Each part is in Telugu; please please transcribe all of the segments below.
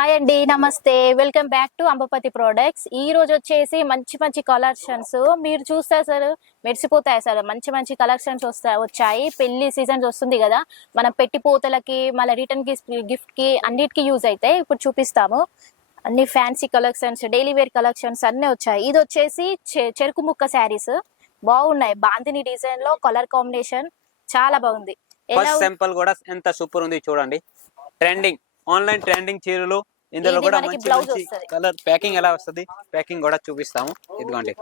హాయ్ అండి, నమస్తే. Welcome back to Ambapathi products. ఈ రోజు వచ్చేసి మంచి మంచి కలెక్షన్స్ మీరు చూస్తే అసలు మెరిసిపోతాయి. అసలు మంచి మంచి కలెక్షన్స్ వచ్చాయి. పెళ్లి సీజన్స్ వస్తుంది కదా, మనం పెట్టిపోతలకి మళ్ళీ రిటర్న్ గిఫ్ట్ కి అన్నిటికీ యూజ్ అవుతాయి. ఇప్పుడు చూపిస్తాము. అన్ని fancy collections, daily wear collections అన్ని వచ్చాయి. ఇది వచ్చేసి చెరుకు ముక్క శారీస్ బాగున్నాయి. బాందిని డిజైన్ లో కలర్ కాంబినేషన్ చాలా బాగుంది. ఫస్ట్ సింపుల్ కూడా ఎంత సూపర్ ఉంది చూడండి. ట్రెండింగ్ ఆన్లైన్ ట్రెండింగ్ చీరలు ఇందులో కూడా మంచి మంచి కలర్ ప్యాకింగ్ ఎలా వస్తుంది, ప్యాకింగ్ కూడా చూపిస్తాము. ఇదిగోండి,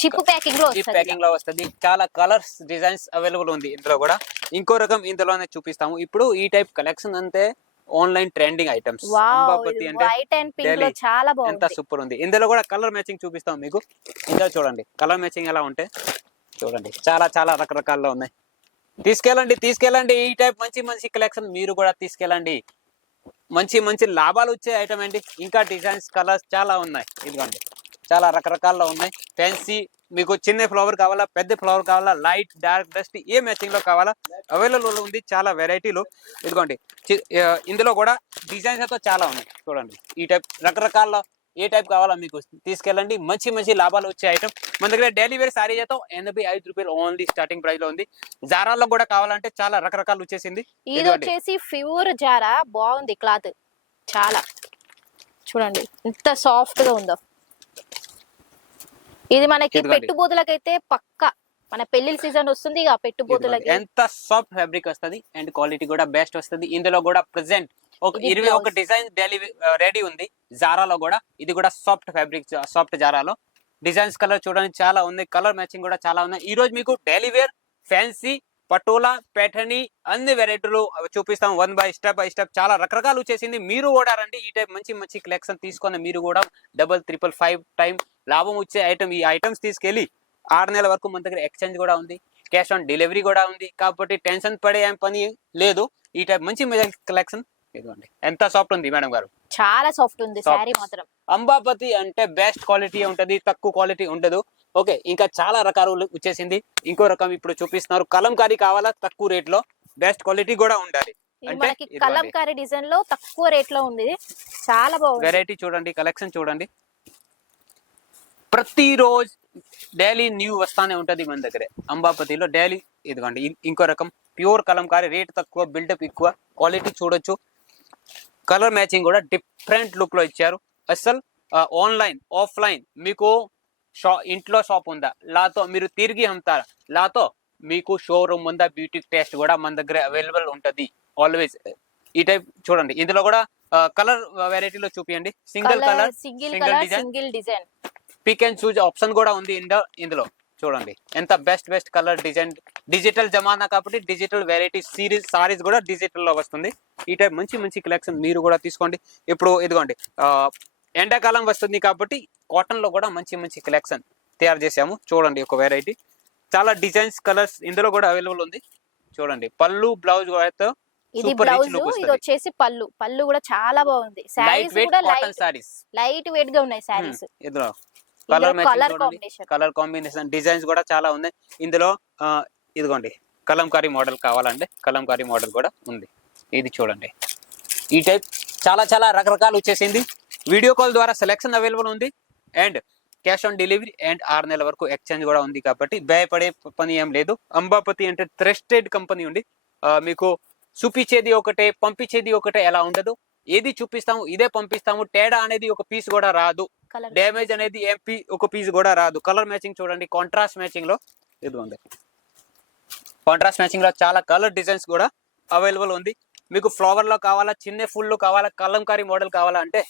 జిప్ ప్యాకింగ్ లో వస్తుంది. చాలా కలర్స్ డిజైన్స్ అవైలబుల్ ఉంది ఇందులో కూడా. ఇంకో రకం ఇందులోనే చూపిస్తాము. ఇప్పుడు ఈ టైప్ కలెక్షన్ అంతే ఆన్లైన్ ట్రెండింగ్ ఐటమ్స్. అంబాపతి అంటే ఎంత సూపర్ ఉంది. ఇందులో కూడా కలర్ మ్యాచింగ్ చూపిస్తాం మీకు. ఇందులో చూడండి కలర్ మ్యాచింగ్ ఎలా ఉంటే చూడండి, చాలా చాలా రకరకాల్లో ఉన్నాయి. తీసుకెళ్ళండి ఈ టైప్ మంచి మంచి కలెక్షన్ మీరు కూడా తీసుకెళ్ళండి. మంచి మంచి లాభాలు వచ్చే ఐటమ్ అండి. ఇంకా డిజైన్స్ కలర్స్ చాలా ఉన్నాయి. ఇదిగోండి, చాలా రకరకాల్లో ఉన్నాయి. ఫ్యాన్సీ మీకు చిన్న ఫ్లవర్ కావాలా, పెద్ద ఫ్లవర్ కావాలా, లైట్ డార్క్ డస్ట్ ఏ మ్యాచింగ్ లో కావాలా అవైలబుల్ ఉంది. చాలా వెరైటీలు. ఇదిగోండి, ఇందులో కూడా డిజైన్స్ అయితే చాలా ఉన్నాయి. చూడండి ఈ టైప్ రకరకాల ఏ టైప్ కావాలా మీకు తీసుకెళ్ళండి. మంచి మంచి లాభాలు వచ్చే ఐటమ్ మన దగ్గర. డైలీ వేర్ సారీ అయితే 85 రూపాయలు ఓన్లీ స్టార్టింగ్ ప్రైస్ లో ఉంది. జారాల్లో కూడా కావాలంటే చాలా రకరకాలు వచ్చేసింది. ఇది వచ్చేసి ప్యూర్ జారా, బాగుంది క్లాత్ చాలా. చూడండి ఎంత సాఫ్ట్ గా ఉందో. ఇది మనకి పెట్టుబోతులకైతే పక్కా, మన పెళ్లి సీజన్ వస్తుంది ఇక పెట్టుబోతులకి ఎంత సాఫ్ట్ ఫ్యాబ్రిక్ వస్తుంది అండ్ క్వాలిటీ కూడా బెస్ట్ వస్తుంది. ఇందులో కూడా ప్రెసెంట్ ఒక 21 డిజైన్ డైలీ రెడీ ఉంది జారాలో కూడా. ఇది కూడా సాఫ్ట్ ఫ్యాబ్రిక్, సాఫ్ట్ జారాలో డిజైన్స్ కలర్ చూడడానికి చాలా ఉంది. కలర్ మ్యాచింగ్ కూడా చాలా ఉన్నాయి. ఈ రోజు మీకు daily wear, fancy, patola, Patny అన్ని వెరైటీలు చూపిస్తాం. బై స్టెప్ చాలా రకరకాలు వచ్చేసింది. మీరు కూడా రండి. ఈ టైప్ మంచి మంచి కలెక్షన్ తీసుకొని మీరు కూడా 555 టైం లాభం వచ్చే ఐటమ్. ఈ ఐటమ్స్ తీసుకెళ్ళి 6 నెలల వరకు మన దగ్గర ఎక్స్చేంజ్ కూడా ఉంది, క్యాష్ ఆన్ డెలివరీ కూడా ఉంది. కాబట్టి టెన్షన్ పడే పని లేదు. ఈ టైప్ మంచి మంచి కలెక్షన్. ఇదిగోండి ఎంత సాఫ్ట్ ఉంది మేడం గారు, చాలా సాఫ్ట్ ఉంది సారీ మాత్రం. అంబాపతి అంటే బెస్ట్ క్వాలిటీ ఉంటది, తక్కువ క్వాలిటీ ఉండదు. ఓకే, ఇంకా చాలా రకాలు వచ్చేసింది. ఇంకో రకం ఇప్పుడు చూపిస్తున్నారు. కలంకారీ కావాలా తక్కువ రేట్ లో, బెస్ట్ క్వాలిటీ కూడా ఉండాలి అంటే కలంకారీ డిజైన్ లో తక్కువ రేట్ లో ఉంది. చాలా బాగుంది. వెరైటీ చూడండి, కలెక్షన్ చూడండి. ప్రతిరోజు డైలీ న్యూ వస్తానే ఉంటది మన దగ్గర అంబాపతిలో డైలీ. ఇదిగోండి ఇంకో రకం ప్యూర్ కలంకారీ, రేట్ తక్కువ, బిల్డప్ ఎక్కువ, క్వాలిటీ చూడొచ్చు. కలర్ మ్యాచింగ్ కూడా డిఫరెంట్ లుక్ లో ఇచ్చారు. అసలు ఆన్లైన్ ఆఫ్లైన్ మీకు ఇంట్లో షాప్ ఉందా, లాతో మీరు తిరిగి అమ్ముతారా, లాతో మీకు షోరూమ్ ఉందా, బ్యూటీ టెస్ట్ కూడా మన దగ్గర అవైలబుల్ ఉంటది ఆల్వేస్. ఈ టైప్ చూడండి. ఇందులో కూడా కలర్ వెరైటీలో చూపియండి. Single colour, single design, pick and choose option కూడా ఉంది ఇందులో. చూడండి ఎంత బెస్ట్ కలర్ డిజైన్. డిజిటల్ జమానా కాబట్టి డిజిటల్ వెరైటీ సిరీస్ సారీస్ కూడా డిజిటల్ లో వస్తుంది. ఈ టైప్ మంచి మంచి కలెక్షన్ మీరు కూడా తీసుకోండి. ఇప్పుడు ఇదిగోండి ఎండాకాలం వస్తుంది కాబట్టి కాటన్ లో కూడా మంచి మంచి కలెక్షన్ తయారు చేసాము. చూడండి ఒక వెరైటీ, చాలా డిజైన్స్ కలర్స్ ఇందులో కూడా అవైలబుల్ ఉంది. చూడండి పళ్ళు, బ్లౌజ్ కూడా ఇది బ్లౌజ్, ఇది వచ్చేసి పళ్ళు. పళ్ళు కూడా చాలా బాగుంది. Light weight cotton saris, light weight గా ఉన్నాయి సారీస్. ఇందులో కలర్ కాంబినేషన్ డిజైన్స్ కూడా చాలా ఉన్నాయి ఇందులో. ఇదిగోండి కలంకారీ మోడల్ కావాలంటే కలంకారీ మోడల్ కూడా ఉంది. ఇది చూడండి ఈ టైప్ చాలా చాలా రకరకాలు వచ్చేసింది. వీడియో కాల్ ద్వారా సెలెక్షన్ అవైలబుల్ ఉంది and cash on delivery and 6 నెలల వరకు ఎక్స్చేంజ్ కూడా ఉంది. కాబట్టి భయపడే పని ఏం లేదు. అంబాపతి అంటే ట్రస్టెడ్ కంపెనీ ఉంది. మీకు చూపించేది ఒకటే, పంపించేది ఒకటే ఎలా ఉండదు. ఏది చూపిస్తాము ఇదే పంపిస్తాము. తేడా అనేది ఒక పీస్ కూడా రాదు, డ్యామేజ్ అనేది ఒక పీస్ కూడా రాదు. కలర్ మ్యాచింగ్ చూడండి, కాంట్రాస్ట్ మ్యాచింగ్ లో. ఇదిగోండి కాంట్రాస్ట్ మ్యాచింగ్ లో చాలా కలర్ డిజైన్స్ కూడా అవైలబుల్ ఉంది. మీకు ఫ్లవర్ లో కావాలా, చిన్న ఫుల్ లో కావాలా, కలంకారీ మోడల్ కావాలా అంటే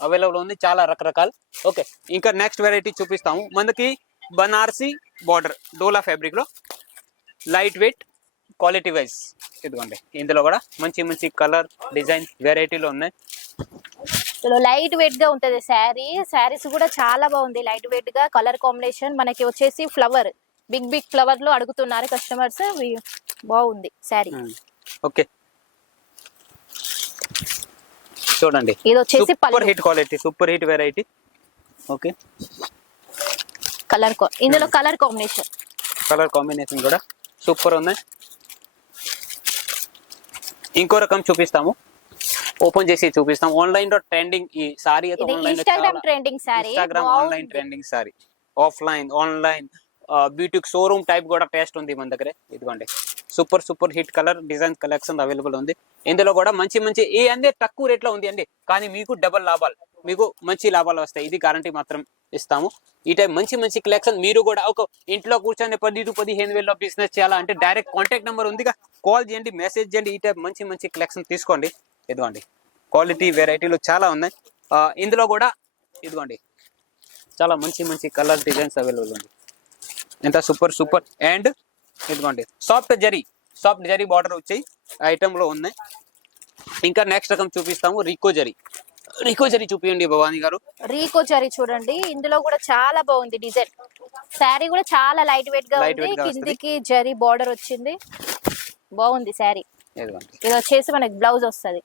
అవైలబుల్ ఉంది. చాలా రకరకాలు. ఓకే, ఇంకా నెక్స్ట్ వెరైటీ చూపిస్తాము. మనకి బనారసి బార్డర్ డోలా ఫ్యాబ్రిక్ లో లైట్ వెయిట్, క్వాలిటీ వైజ్. ఇదిగోండి ఇందులో కూడా మంచి మంచి కలర్ డిజైన్ వెరైటీలో ఉన్నాయి. లైట్ వెయిట్ గా ఉంటది శారీస్ కూడా చాలా బాగుంది. లైట్ వెయిట్ గా కలర్ కాంబినేషన్. మనకి వచ్చేసి ఫ్లవర్, బిగ్ ఫ్లవర్ లో అడుగుతున్నారు కస్టమర్స్. బాగుంది శారీ. ఓకే చూడండి, ఇది వచ్చేసి super hit quality, super hit variety. Okay ఇందులో కలర్ కాంబినేషన్ కూడా సూపర్ ఉన్నాయి. ఇంకో రకం చూపిస్తాము. ఓపెన్ చేసి చూపిస్తాం. ఆన్లైన్ లో ట్రెండింగ్ ఈ సారీ అయితే ఇది ఆన్లైన్ లో ఇన్స్టాగ్రామ్ చాలా trending sorry Instagram online trending sorry, offline online boutique showroom type కూడా టేస్ట్ ఉంది మన దగ్గర. ఇదిగోండి super super hit colour design collection available ఉంది. ఇందులో కూడా మంచి మంచి ఏ అన్ని తక్కువ రేట్ లో ఉంది అండి, కానీ మీకు డబల్ లాభాలు, మీకు మంచి లాభాలు వస్తాయి. ఇది గ్యారంటీ మాత్రం ఇస్తాము. ఈ టైప్ మంచి మంచి కలెక్షన్ మీరు కూడా ఒక ఇంట్లో కూర్చొని 10 to 15 వేలలో బిజినెస్ చేయాలంటే డైరెక్ట్ కాంటాక్ట్ నెంబర్ ఉందిగా, కాల్ చేయండి, మెసేజ్ చేయండి. ఈ టైప్ మంచి మంచి కలెక్షన్ తీసుకోండి. ఇదిగోండి క్వాలిటీ వెరైటీలు చాలా ఉన్నాయి. ఇందులో కూడా ఇదిగోండి చాలా మంచి మంచి కలర్ డిజైన్స్ అవైలబుల్ ఉంది. ఎంత సూపర్ సూపర్. అండ్ ఇదిగోండి సాఫ్ట్ జరీ బార్డర్ వచ్చాయి ఐటమ్ లో ఉన్నాయి. ఇంకా నెక్స్ట్ రకం చూపిస్తాము రీకో జరీ చూపియండి భవానీ గారు. రీకో జరీ చూడండి, ఇందులో కూడా చాలా బాగుంది డిజైన్. శారీ కూడా చాలా లైట్ వెయిట్ గా ఉంది, కిందికి జరీ బార్డర్ వచ్చింది, బాగుంది శారీ. ఇది వచ్చేసి మనకి బ్లౌజ్ వస్తుంది.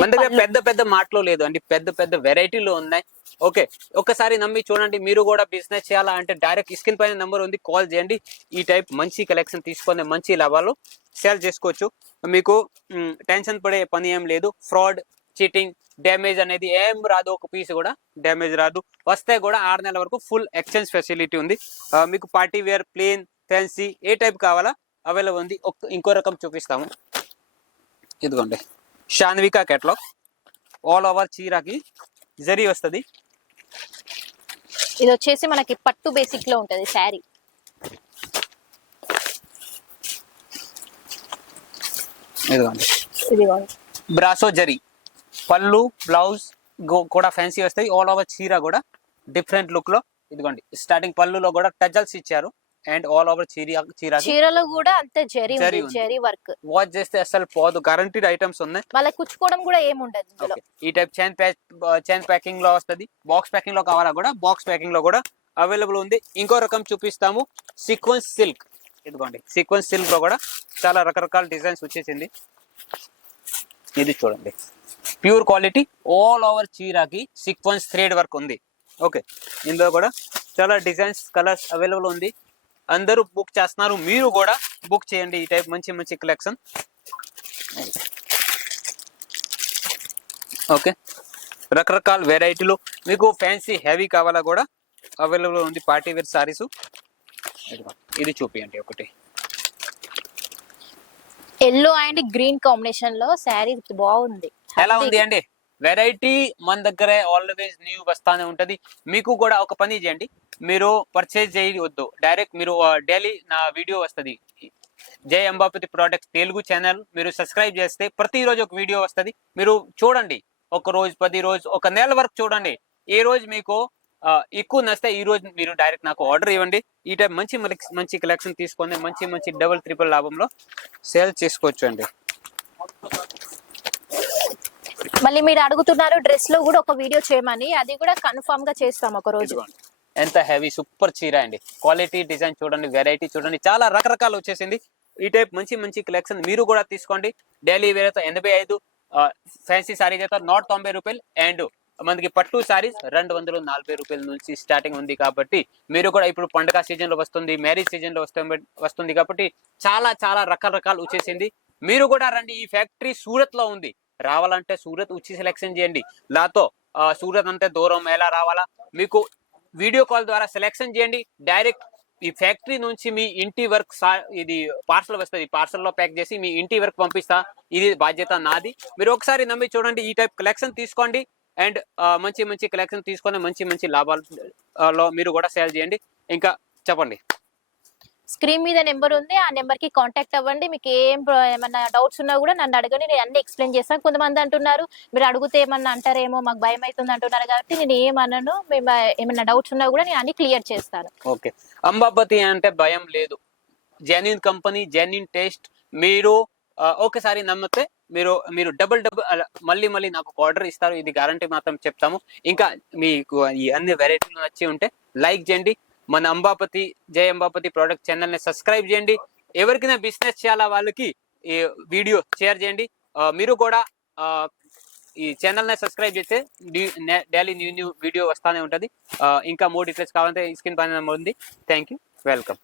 మన దగ్గర పెద్ద పెద్ద మాటలు లేదు అండి, పెద్ద పెద్ద వెరైటీలు ఉన్నాయి. ఓకే ఒకసారి నమ్మి చూడండి. మీరు కూడా బిజినెస్ చేయాలా అంటే డైరెక్ట్ స్క్రీన్ పైన నెంబర్ ఉంది, కాల్ చేయండి. ఈ టైప్ మంచి కలెక్షన్ తీసుకొని మంచి లాభాలు సేల్ చేసుకోవచ్చు. మీకు టెన్షన్ పడే పని ఏం లేదు. ఫ్రాడ్ చీటింగ్ డ్యామేజ్ అనేది ఏం రాదు, ఒక పీస్ కూడా డ్యామేజ్ రాదు. వస్తే కూడా 6 నెలల వరకు ఫుల్ ఎక్స్చేంజ్ ఫెసిలిటీ ఉంది. మీకు పార్టీ వేర్, ప్లేన్, ఫ్యాన్సీ ఏ టైప్ కావాలా అవైలబుల్ ఉంది. ఇంకో రకం చూపిస్తాము. ఇదిగోండి షాన్వికా కేటలాగ్, ఆల్ ఓవర్ చీరాకి జరీ వస్తుంది. ఇది వచ్చేసి మనకి పట్టు బేసిక్ లో ఉంటది శారీ. ఇదిగోండి బ్రాసో జరీ పళ్ళు, బ్లౌజ్ కూడా ఫ్యాన్సీ వస్తాయి. ఆల్ ఓవర్ చీర కూడా డిఫరెంట్ లుక్ లో. ఇదిగోండి స్టార్టింగ్ పళ్ళులో కూడా టజల్స్ ఇచ్చారు. అండ్ ఆల్ ఓవర్ చీరలో కూడా అంతే జరీ వర్క్. వాచ్ చేస్తే అసలు పోదు, గ్యారంటీడ్ ఐటమ్స్ ఉన్నాయి. మళ్ళీ కుచ్చుకోవడం కూడా ఏముండదు. ఈ టైప్ చైన్ ప్యాకింగ్ లో వస్తుంది. బాక్స్ ప్యాకింగ్ లో కావాలా కూడా బాక్స్ ప్యాకింగ్ లో కూడా అవైలబుల్ ఉంది. ఇంకో రకం చూపిస్తాము సీక్వెన్స్ సిల్క్. ఇదిగోండి సీక్వెన్స్ సిల్క్ లో కూడా చాలా రకరకాల డిజైన్స్ వచ్చేసింది. ఇది చూడండి ప్యూర్ క్వాలిటీ, ఆల్ ఓవర్ చీరాకి సీక్వెన్స్ థ్రెడ్ వర్క్ ఉంది. ఓకే ఇందులో కూడా చాలా డిజైన్స్ కలర్స్ అవైలబుల్ ఉంది. అందరూ బుక్ చేస్తున్నారు, మీరు కూడా బుక్ చేయండి. ఈ టైప్ మంచి మంచి కలెక్షన్. ఓకే రకరకాల వెరైటీలు, మీకు ఫ్యాన్సీ హెవీ కావాలా కూడా అవైలబుల్ ఉంది. Party wear saris. ఇది చూపియండి ఒకటి. ఎల్లో అండ్ గ్రీన్ కాంబినేషన్ లో శారీ బాగుంది. ఎలా ఉంది అండి వెరైటీ? మన దగ్గర ఆల్వేస్ న్యూ వస్తానే ఉంటది. మీకు కూడా ఒక పని చేయండి, మీరు పర్చేజ్ చేయవద్దు, డైరెక్ట్ మీరు డైలీ నా వీడియో వస్తుంది జై అంబాపతి ప్రోడక్ట్స్ తెలుగు ఛానల్. మీరు సబ్స్క్రైబ్ చేస్తే ప్రతిరోజు ఒక వీడియో వస్తుంది. మీరు చూడండి, ఒక రోజు 10 రోజు ఒక నెల వరకు చూడండి. ఏ రోజు మీకు ఎక్కువ నస్తే ఈ రోజు మీరు డైరెక్ట్ నాకు ఆర్డర్ ఇవ్వండి. ఈ టైప్ మంచి మంచి కలెక్షన్ తీసుకొని మంచి మంచి డబుల్ ట్రిపుల్ లాభంలో సేల్ చేసుకోవచ్చు అండి. మళ్ళీ మీరు అడుగుతున్నారు డ్రెస్ లో కూడా ఒక వీడియో చేయమని, అది కూడా కన్ఫర్మ్ గా చేస్తాం ఒక రోజు. ఎంత హెవీ సూపర్ చీర అండి, క్వాలిటీ డిజైన్ చూడండి, వెరైటీ చూడండి, చాలా రకరకాలు వచ్చేసింది. ఈ టైప్ మంచి మంచి కలెక్షన్ మీరు కూడా తీసుకోండి. డైలీ వేర్ అయితే 85, ఫ్యాన్సీ సారీస్ అయితే 190 రూపాయలు. అండ్ మనకి పట్టు సారీస్ 240 రూపాయల నుంచి స్టార్టింగ్ ఉంది. కాబట్టి మీరు కూడా ఇప్పుడు పండుగ సీజన్ లో వస్తుంది, మ్యారేజ్ సీజన్ లో వస్తుంది కాబట్టి చాలా చాలా రకరకాలు వచ్చేసింది. మీరు కూడా రండి. ఈ ఫ్యాక్టరీ సూరత్ లో ఉంది. రావాలంటే సూరత్ వచ్చి సెలెక్షన్ చేయండి. లాతో సూరత్ అంతే దూరం ఎలా రావాలా మీకు వీడియో కాల్ ద్వారా సెలెక్షన్ చేయండి. డైరెక్ట్ ఈ ఫ్యాక్టరీ నుంచి మీ ఇంటి వర్క్ ఇది పార్సల్ వస్తుంది, పార్సల్లో ప్యాక్ చేసి మీ ఇంటి వర్క్ పంపిస్తా. ఇది బాధ్యత నాది. మీరు ఒకసారి నమ్మి చూడండి. ఈ టైప్ కలెక్షన్ తీసుకోండి. అండ్ మంచి మంచి కలెక్షన్ తీసుకొని మంచి మంచి లాభాలలో మీరు కూడా సేల్ చేయండి. ఇంకా చెప్పండి. స్క్రీన్ మీద నెంబర్ ఉంది, ఆ నెంబర్ కి కాంటాక్ట్ అవ్వండి. మీకు ఏమన్నా డౌట్స్ ఉన్నా కూడా నన్ను అడగండి, నేను అన్ని ఎక్స్ప్లెయిన్ చేస్తాను. కొంతమంది అంటున్నారు మీరు అడిగితే ఏమన్నా అంటారేమో, మాకు భయం అవుతుంది అంటున్నారు. కాబట్టి నేను ఏమన్నాను, మేము ఏమన్నా డౌట్స్ ఉన్నా కూడా నేను అన్ని క్లియర్ చేస్తాను. ఓకే అంబాపతి అంటే భయం లేదు, జెన్యూన్ కంపెనీ, జెన్యూన్ టేస్ట్. మీరు ఒకసారి నమ్మితే మీరు డబుల్ మళ్ళీ నాకు ఆర్డర్ ఇస్తారు. ఇది గ్యారంటీ మాత్రం చెప్తాము. ఇంకా మీకు ఈ అన్ని వెరైటీలు నచ్చి ఉంటే లైక్ చేయండి. మన అంబాపతి జై అంబాపతి ప్రోడక్ట్ ఛానల్ ని సబ్స్క్రైబ్ చేయండి. ఎవరికైనా బిజినెస్ చేయాలా వాళ్ళకి ఈ వీడియో షేర్ చేయండి. మీరు కూడా ఈ ఛానల్ ని సబ్స్క్రైబ్ చేస్తే డైలీ న్యూ వీడియో వస్తానే ఉంటది. ఇంకా మోర్ డీటెయిల్స్ కావాలంటే స్క్రీన్ పైన ఉంది. Thank you, welcome.